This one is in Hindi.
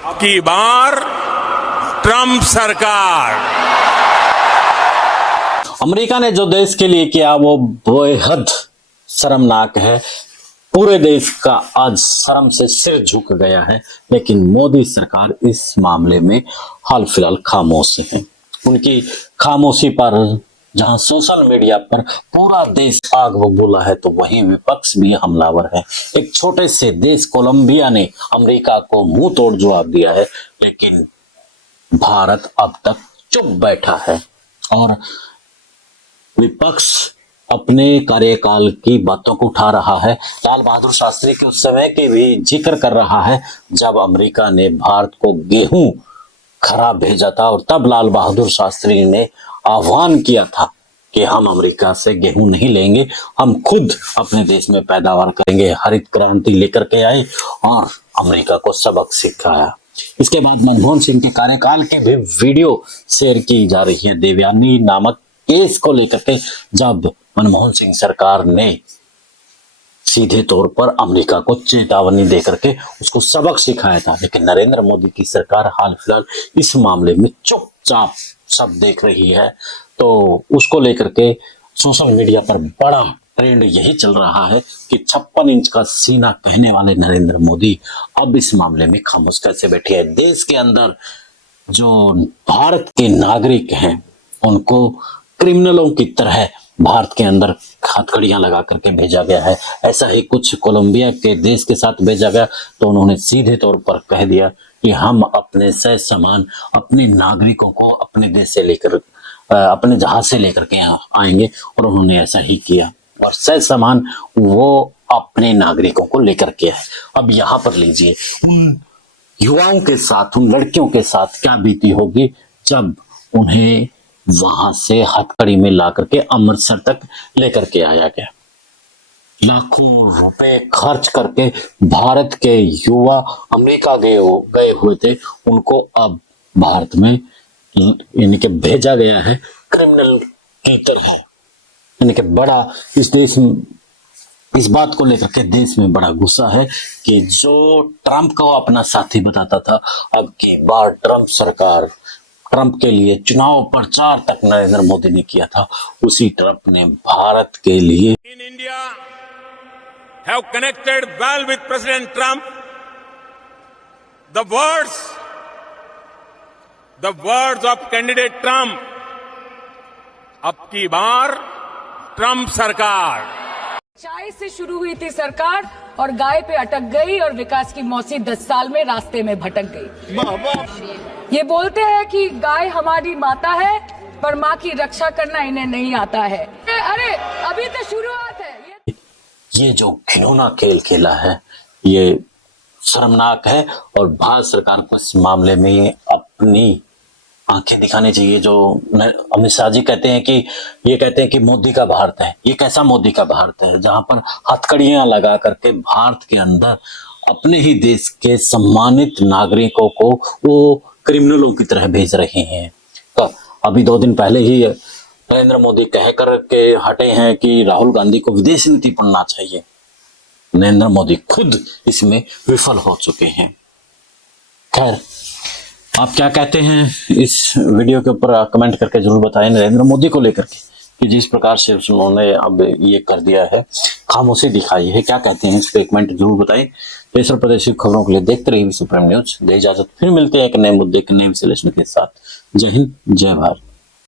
की बार ट्रंप सरकार। अमेरिका ने जो देश के लिए किया वो बेहद शर्मनाक है। पूरे देश का आज शर्म से सिर झुक गया है, लेकिन मोदी सरकार इस मामले में हाल फिलहाल खामोश है। उनकी खामोशी पर जहां सोशल मीडिया पर पूरा देश आग बबूला है, तो वहीं विपक्ष भी हमलावर है। एक छोटे से देश कोलंबिया ने अमेरिका को मुंह तोड़ जवाब दिया है, लेकिन भारत अब तक चुप बैठा है और विपक्ष अपने कार्यकाल की बातों को उठा रहा है। लाल बहादुर शास्त्री के उस समय के भी जिक्र कर रहा है जब अमेरिका ने भारत को गेहूं खराब भेजा था, और तब लाल बहादुर शास्त्री ने आह्वान किया था कि हम अमेरिका से गेहूं नहीं लेंगे, हम खुद अपने देश में पैदावार करेंगे। हरित क्रांति लेकर के आए और अमेरिका को सबक सिखाया। इसके बाद मनमोहन सिंह के कार्यकाल की भी वीडियो शेयर की जा रही है। देवयानी नामक केस को लेकर के जब मनमोहन सिंह सरकार ने सीधे तौर पर अमेरिका को चेतावनी देकर के उसको सबक सिखाया था, लेकिन नरेंद्र मोदी की सरकार हाल फिलहाल इस मामले में चुपचाप सब देख रही है। तो उसको लेकर के सोशल मीडिया पर बड़ा ट्रेंड यही चल रहा है कि 56 इंच का सीना कहने वाले नरेंद्र मोदी अब इस मामले में खामोश कैसे बैठे हैं। देश के अंदर जो भारत के नागरिक हैं उनको क्रिमिनलों की तरह भारत के अंदर हथकड़ियां लगा करके भेजा गया है। ऐसा ही कुछ कोलंबिया के देश के साथ भेजा गया, तो उन्होंने सीधे तौर पर कह दिया कि हम अपने सह समान अपने नागरिकों को अपने देश से लेकर अपने जहाज से लेकर के यहाँ आएंगे, और उन्होंने ऐसा ही किया और सह समान वो अपने नागरिकों को लेकर के आए। अब यहाँ पर लीजिए उन युवाओं के साथ, उन लड़कियों के साथ क्या बीती होगी जब उन्हें वहां से हथकड़ी में ला करके अमृतसर तक लेकर के आया गया। लाखों रुपए खर्च करके भारत के युवा अमेरिका गए हुए थे, उनको अब भारत में यानी कि भेजा गया है क्रिमिनल की तरह। यानी कि बड़ा इस देश में इस बात को लेकर के देश में बड़ा गुस्सा है कि जो ट्रंप को अपना साथी बताता था, अब की बार ट्रंप के लिए चुनाव प्रचार तक नरेंद्र मोदी ने किया था, उसी ट्रंप ने भारत के लिए in India have connected well with president Trump. The words of candidate Trump, अब की बार ट्रंप सरकार। चाय से शुरू हुई थी सरकार और गाय पे अटक गई, और विकास की मौसी 10 साल में रास्ते में भटक गई। ये बोलते हैं कि गाय हमारी माता है, पर माँ की रक्षा करना इन्हें नहीं आता है। अरे अभी तो शुरुआत है। ये जो घिनौना खेल खेला है ये शर्मनाक है, और भारत सरकार को इस मामले में अपनी आंखें दिखानी चाहिए। जो अमित शाह जी कहते हैं कि ये कहते हैं कि मोदी का भारत है, ये कैसा मोदी का भारत है जहां पर हथकड़ियां लगा करके भारत के अंदर अपने ही देश के सम्मानित नागरिकों को वो क्रिमिनलों की तरह भेज रहे हैं। तो अभी 2 दिन पहले ही नरेंद्र मोदी कह कर के हटे हैं कि राहुल गांधी को विदेश नीति पढ़ना चाहिए। नरेंद्र मोदी खुद इसमें विफल हो चुके हैं। खैर, आप क्या कहते हैं इस वीडियो के ऊपर कमेंट करके जरूर बताएं। नरेंद्र मोदी को लेकर के कि जिस प्रकार से उन्होंने अब ये कर दिया है, खामोशी दिखाई है, क्या कहते हैं इस पे कमेंट जरूर बताएं। देश और प्रदेश की खबरों के लिए देखते रहिए सुप्रीम न्यूज। दे इजाजत, फिर मिलते हैं एक नए मुद्दे के नए विश्लेषण के साथ। जय हिंद, जय भारत।